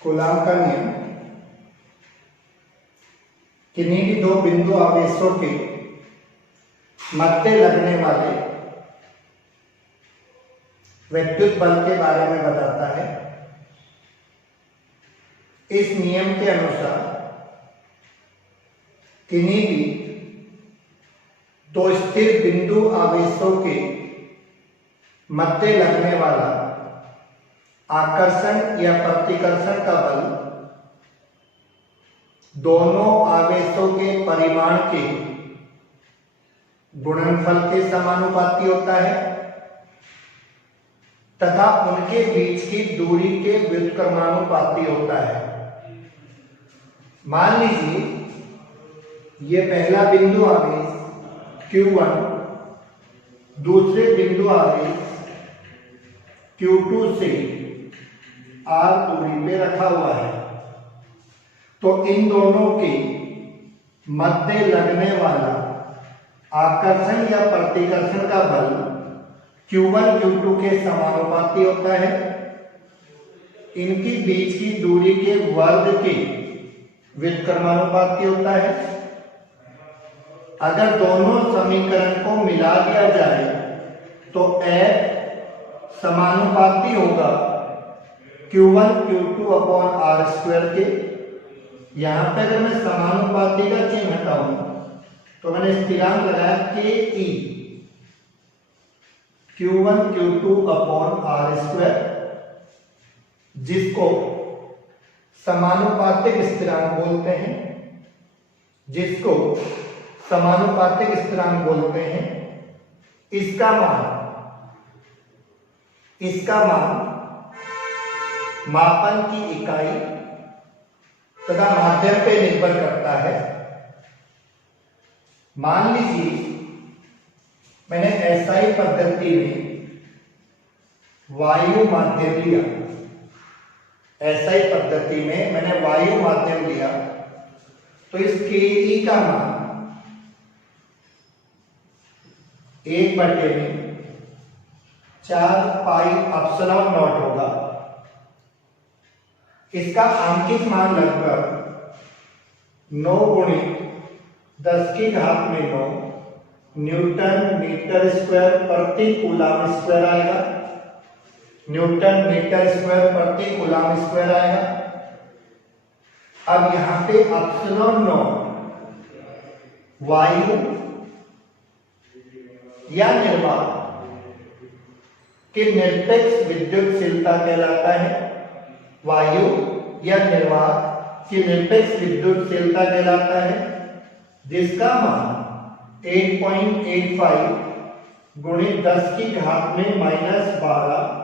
Coulomb का नियम किन्हीं भी दो बिंदु आवेशों के मध्य लगने वाले विद्युत बल के बारे में बताता है। इस नियम के अनुसार किन्हीं भी दो स्थिर बिंदु आवेशों के मध्य लगने वाला आकर्षण या प्रतिकर्षण का बल दोनों आवेशों के परिमाण के गुणनफल के समानुपाती होता है तथा उनके बीच की दूरी के व्युत्क्रमानुपाती होता है। मान लीजिए ये पहला बिंदु आवेश Q1 दूसरे बिंदु आवेश Q2 से r दूरी पे रखा हुआ है, तो इन दोनों के मध्य लगने वाला आकर्षण या प्रतिकर्षण का बल Q1 Q2 के समानुपाती होता है। इनकी बीच की दूरी के वर्ग के व्युत्क्रमानुपाती होता है। अगर दोनों समीकरण को मिला दिया जाए तो F समानुपाती होगा Q1 Q2 upon r square के। यहां पे अगर मैं समानुपाती का चिन्ह हटाऊं तो मैंने स्थिरांक लगाया ke Q1 Q2 upon r square, जिसको समानुपातिक स्थिरांक बोलते हैं, जिसको समानुपातिक स्थिरांक बोलते हैं। इसका मान मापन की इकाई तथा माध्यम पे निर्भर करता है। मान लीजिए मैंने SI पद्धति में वायु माध्यम लिया, SI पद्धति में मैंने वायु माध्यम लिया, तो इस ke का मान 1/4 पाई एप्सिलॉन नॉट होगा। इसका आंकिक मान लगभग 9 × 10⁻⁹ न्यूटन मीटर स्क्वायर प्रति कूलाम स्क्वायर आएगा। न्यूटन मीटर स्क्वायर प्रति कूलाम स्क्वायर आएगा। अब यहां पे एप्सिलॉन नॉट वायु या निर्वात के निरपेक्ष विद्युतशीलता कहलाता है। वायु या निर्वात की निरपेक्ष विद्युतशीलता कहलाता है, जिसका मान 8.85 × 10⁻⁻12,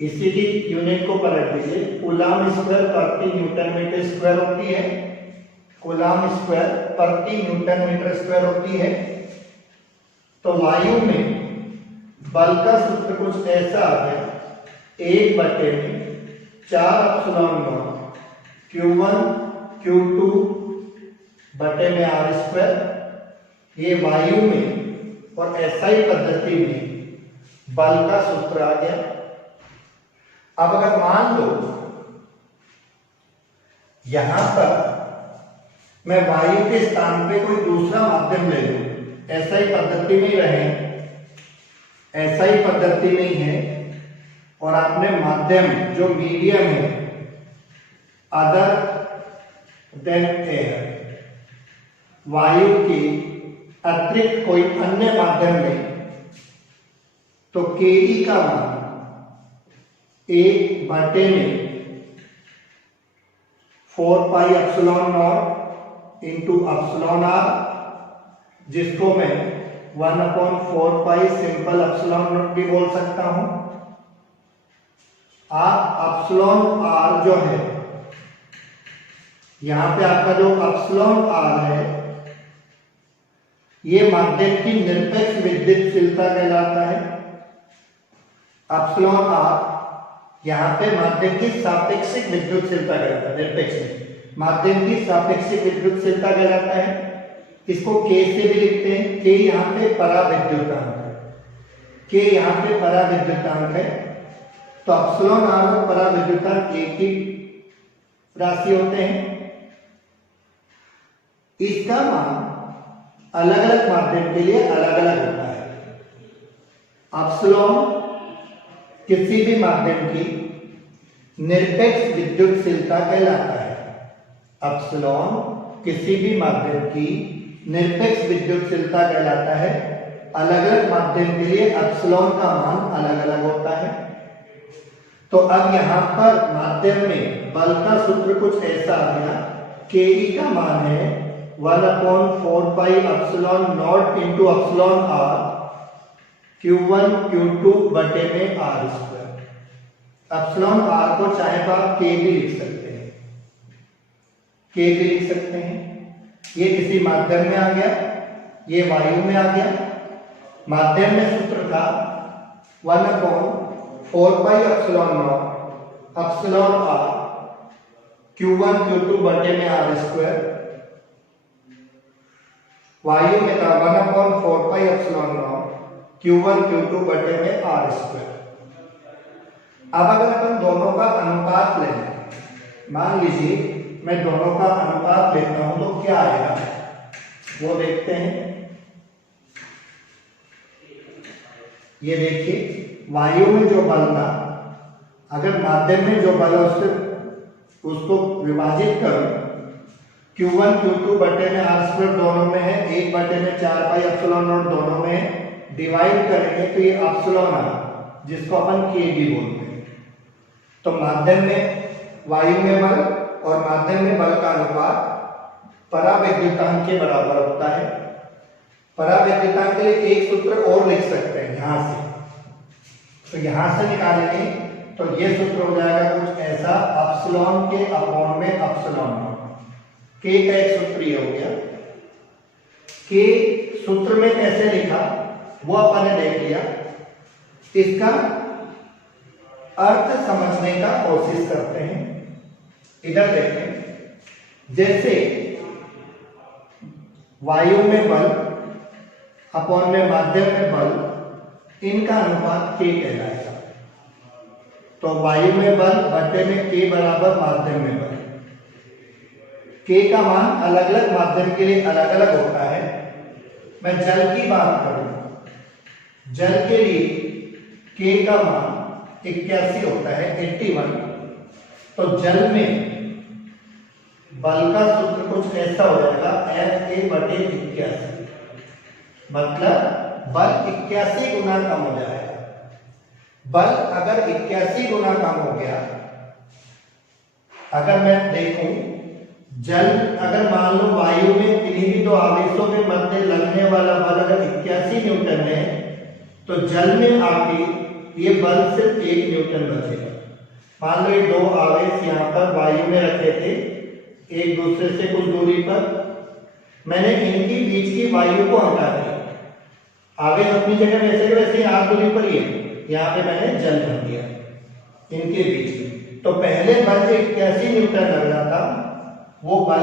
इसीलिए यूनिट को पलट दीजिए, कूलाम स्क्वायर प्रति न्यूटन मीटर स्क्वायर होती है। कूलाम स्क्वायर प्रति न्यूटन मीटर स्क्वायर होती है। तो वायु में बल का सूत्र कुछ ऐसा आ गया, 1/4 एप्सिलॉन नॉट Q1 Q2 बटे में r स्क्वायर। ये वायु में और SI पद्धति में बल का सूत्र आ गया। अब अगर मान लो यहां पर मैं वायु के स्थान पे कोई दूसरा माध्यम ले लूं, SI पद्धति में ही रहे, SI पद्धति में ही है, और आपने माध्यम जो मीडियम है अदर देन एयर, वायु के अतिरिक्त कोई अन्य माध्यम में, तो ke का मान 1/4 pi epsilon not into epsilon r, जिसको मैं 1/4 पाई सिंपल एप्सिलॉन नॉट भी बोल सकता हूं। आप एप्सिलॉन r जो है, यहां पे आपका जो एप्सिलॉन r है, ये माध्यम की निरपेक्ष विद्युतशीलता कहलाता है। एप्सिलॉन r यहां पे माध्यम की सापेक्षिक विद्युतशीलता कहलाता है, निरपेक्ष माध्यम की सापेक्षिक विद्युतशीलता कहलाता है। इसको k से भी लिखते हैं, k यहां पे पराविद्युतांक है, k यहां पे पराविद्युतांक है। तो एप्सिलॉन r और पराविद्युतांक एक ही राशि होते हैं। इसका मान अलग अलग माध्यम के लिए अलग अलग होता है। एप्सिलॉन किसी भी माध्यम की निरपेक्ष विद्युतशीलता कहलाता है। एप्सिलॉन किसी भी माध्यम की निरपेक्ष विद्युतशीलता कहलाता है। अलग अलग माध्यम के लिए एप्सिलॉन का मान अलग अलग होता है। तो अब यहां पर माध्यम में बल का सूत्र कुछ ऐसा आ गया, के ई का मान है 1/4 epsilon not into epsilon r Q1 Q2 बटे में आर स्क्वायर। एप्सिलॉन आर को चाहे तो आप के भी लिख सकते हैं, के भी लिख सकते हैं। ये किसी माध्यम में आ गया, ये वायु में आ गया। माध्यम में सूत्र था 1/4 epsilon not epsilon r Q1 Q2 बटे में आर स्क्वायर। वायु में था 1/4 एप्सिलॉन नॉट Q1 Q2 बटे में आर स्क्वायर। अब अगर अपन दोनों का अनुपात लें, मान लीजिए मैं दोनों का अनुपात लेता हूं तो क्या आएगा वो देखते हैं। ये देखिए, वायु में जो बल था, अगर माध्यम में जो बल है उसको विभाजित करो, Q1 Q2 बटे में आर स्क्वायर दोनों में है, 1 बटे में 4 एप्सिलॉन नॉट दोनों में है, डिवाइड करेंगे तो ये एप्सिलॉन आर जिसको अपन के भी बोलते हैं। तो माध्यम में वायु में बल और माध्यम में बल का अनुपात परावैद्युतांक के बराबर होता है। परावैद्युतांक के लिए एक सूत्र और लिख सकते हैं यहां से, तो यहां से निकालेंगे तो ये सूत्र हो जाएगा कुछ ऐसा, एप्सिलॉन के अपॉन में एप्सिलॉन नॉट। के का एक सूत्र ये हो गया। के सूत्र में कैसे लिखा वो अपन ने देख लिया। इसका अर्थ समझने का कोशिश करते हैं। इधर देखें, जैसे वायु में बल अपॉन में माध्यम में बल, इनका अनुपात के कहलाएगा। तो वायु में बल बटे में के बराबर माध्यम में बल। के का मान अलग अलग माध्यम के लिए अलग अलग होता है। मैं जल की बात करूं, जल के लिए के का मान 81 होता है, 81। तो जल में बल का सूत्र कुछ ऐसा हो जाएगा, Fa बटे 81, मतलब बल 81 गुना कम हो जाएगा। बल अगर 81 गुना कम हो गया, अगर मैं देखूं जल, अगर मान लो वायु में किन्हीं भी दो आवेशों के मध्य लगने वाला बल अगर 81 न्यूटन है, तो जल में आके ये बल सिर्फ 1 न्यूटन बचेगा। मान लो ये दो आवेश यहाँ पर वायु में रखे थे एक दूसरे से कुछ दूरी पर, मैंने इनकी बीच की वायु को हटा दिया। आवेश अपनी जगह वैसे के वैसे आर दूरी पर ही है, यहाँ पे मैंने जल भर दिया इनके बीच में। तो पहले बल 81 न्यूटन लग रहा था, वो बल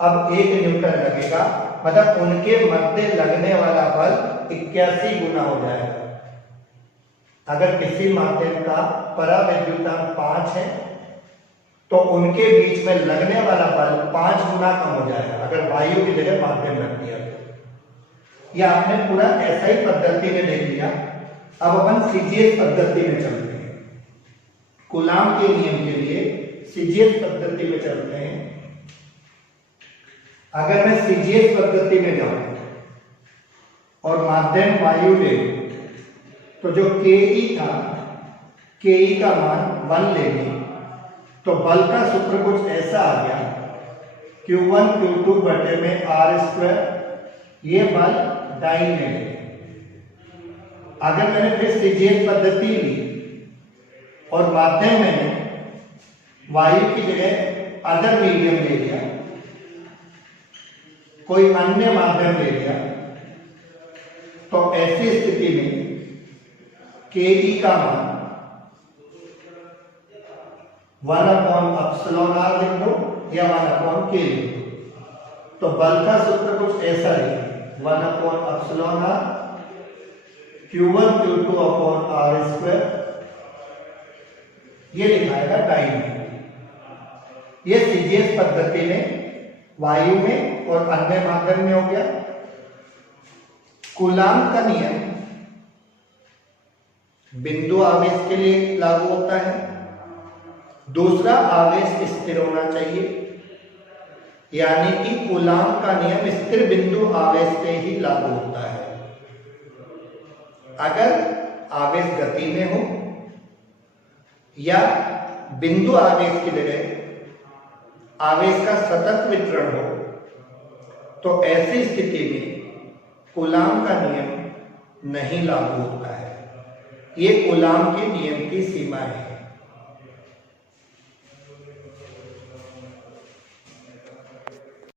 अब 1 न्यूटन लगेगा, मतलब उनके मध्य लगने वाला बल 81 गुना हो जाएगा। अगर किसी माध्यम का परावैद्युतांक 5 है तो उनके बीच में लगने वाला बल 5 गुना कम हो जाएगा अगर वायु की जगह माध्यम रख दिया तो। यह आपने पूरा ऐसा ही पद्धति में देख लिया। अब अपन सीजीएस पद्धति में चलते हैं। कूलाम के नियम के लिए सीजीएस पद्धति में चलते हैं। अगर मैं सीजीएस पद्धति में जाऊं और माध्यम वायु ले, तो जो के था, के का मान 1 लेंगे, तो बल का सूत्र कुछ ऐसा आ गया, Q1 Q2 बटे में आर स्क्वायर। ये बल दाईं में लेंगे। अगर मैंने फिर सीजीएस पद्धति ली और माध्यम में वायु की जगह अदर मीडियम ले लिया, कोई अन्य माध्यम ले लिया, तो ऐसी स्थिति में के का मान 1/εr लिख दो या 1/k लिख दो। तो बल का सूत्र कुछ ऐसा है, 1/εr Q1 Q2 upon r square. ये लिखाएगा दाईं में। ये सीजीएस पद्धति में वायु में और अन्य माध्यम में हो गया। कूलाम का नियम बिंदु आवेश के लिए लागू होता है। दूसरा, आवेश स्थिर होना चाहिए, यानी कि कूलाम का नियम स्थिर बिंदु आवेश पे ही लागू होता है। अगर आवेश गति में हो या बिंदु आवेश की जगह आवेश का सतत वितरण हो तो ऐसी स्थिति में कूलाम का नियम नहीं लागू होता है। ये कूलाम के नियम की सीमा है।